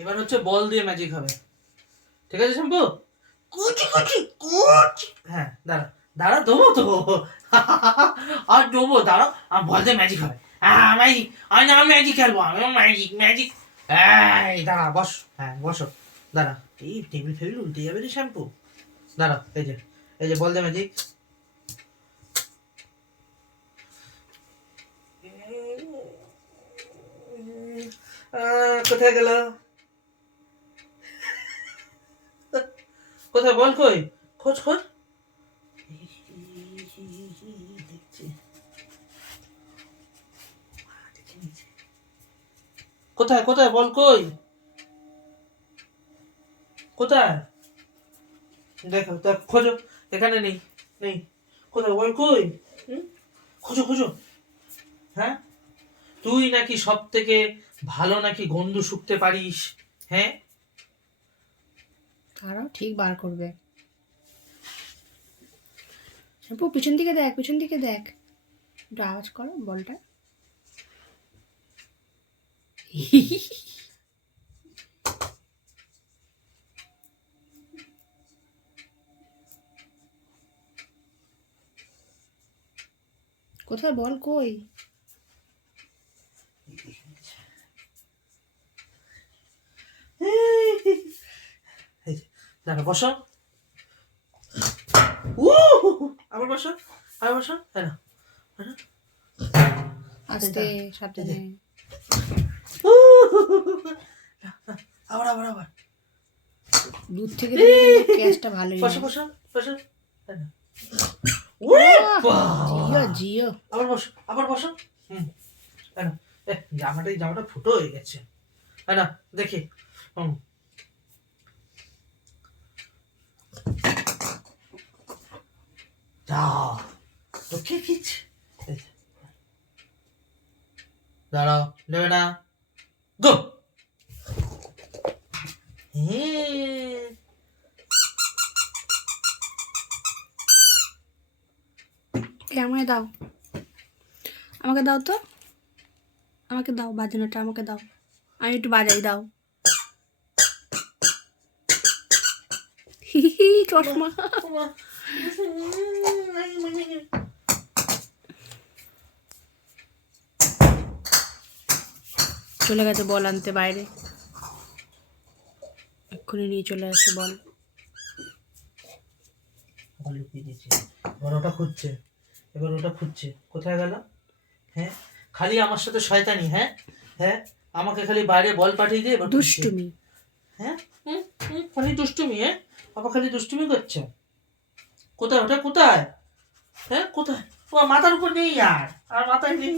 এবার হচ্ছে বল দিয়ে ম্যাজিক হবে। ঠিক আছে শ্যাম্পু? কুচি কুচি কুচি। হ্যাঁ দাঁড়া দাঁড়া, দেবো তো। আর দেবো, দাঁড়াও। আর বল দিয়ে ম্যাজিক হবে। হ্যাঁ ম্যাজিক, আমি না ম্যাজিক খেলবো, আমি ম্যাজিক ম্যাজিক। এই দাঁড়া, বস। হ্যাঁ বসো, দাঁড়া। এই টেবিল ফেবিল উল্টে যাবে রে শ্যাম্পু। দাঁড়া, এই যে বল দিয়ে ম্যাজিক। কোথায় গেল? কোথায় বল? কই? খোঁজ খোঁজ। দেখছি। কোথায় কোথায় বল? কই? কোথায়? দেখো দেখ, খোঁজো। এখানে নেই, নেই। কোথায় বল? কই? খোঁজো খোঁজো। হ্যাঁ, তুই নাকি সব থেকে ভালো নাকি গন্ধ শুকতে পারিস? হ্যাঁ, তারাও ঠিক বার করবে। শ্যাম্পু পিছন দিকে দেখ, পিছন দিকে দেখ, একটু আওয়াজ করো বলটা। কোথায় বল? কই? এই যে, দাঁড়া বসো। আবার বসো, আবার বসো। হ্যাঁ না, আস্তে, সাবধানে। আবার আবার আবার। দূর থেকে দিলে কিন্তু ক্যাচটা ভালোই বসো হয়। বসো বসো। হ্যাঁ না। জিও জিও। আবার বসো, আবার বসো। হ্যাঁ না, জামাটা ফুটো হয়ে গেছে। হ্যাঁ না, দেখি। হুম, যা তো কে কিচ্ছে। দাঁড়াও, নেবে না। গো। আমাকে দাও, আমাকে দাও তো, আমাকে দাও বাজানোটা, আমাকে দাও, আমি একটু বাজাই, দাও। হি চশমা। চলে গেছে বল আনতে বাইরে, এক্ষুনি নিয়ে চলে আসে বল। এবার ওটা খুঁজছে, কোথায় গেল? হ্যাঁ, খালি আমার সাথে শয়তানি। হ্যাঁ হ্যাঁ, আমাকে খালি বাইরে বল পাঠিয়ে দিয়ে এবার খুঁজছে। দুষ্টুমি। হ্যাঁ, খালি দুষ্টুমি। হ্যাঁ, বাবা খালি দুষ্টুমি করছে। কোথায় ওটা? কোথায়? হ্যাঁ কোথায়? ও মাথার উপর নেই, আর মাথায় নেই।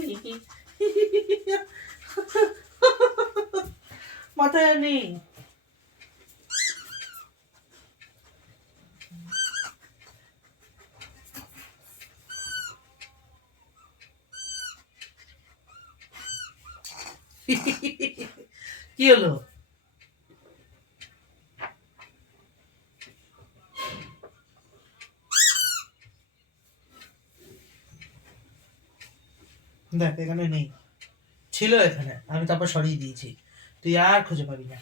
মাথায় আর নেই। কি হলো? দেখ, এখানে নেই। ছিল এখানে, আমি তারপর সরিয়ে দিয়েছি। তুই আর খুঁজে পাবি না।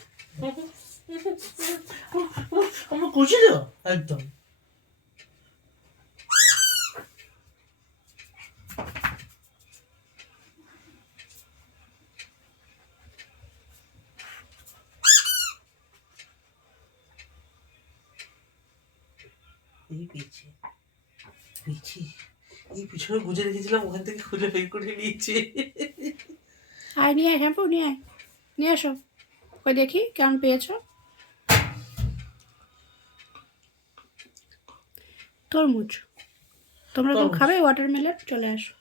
আমার খুশি তো একদম। এই পিছি পিছি, এই পিছনে গুজে রেখেছিলাম, ওখান থেকে খুলে বের করে নিয়েছি। আয় নিয়ে আয় শ্যাম্পু, নিয়ে আয়, নিয়ে আসো, ওই দেখি কেমন পেয়েছো। তরমুজ, তোমরা কেউ তরমুজ। খাবে ওয়াটারমেলন? চলে আসো।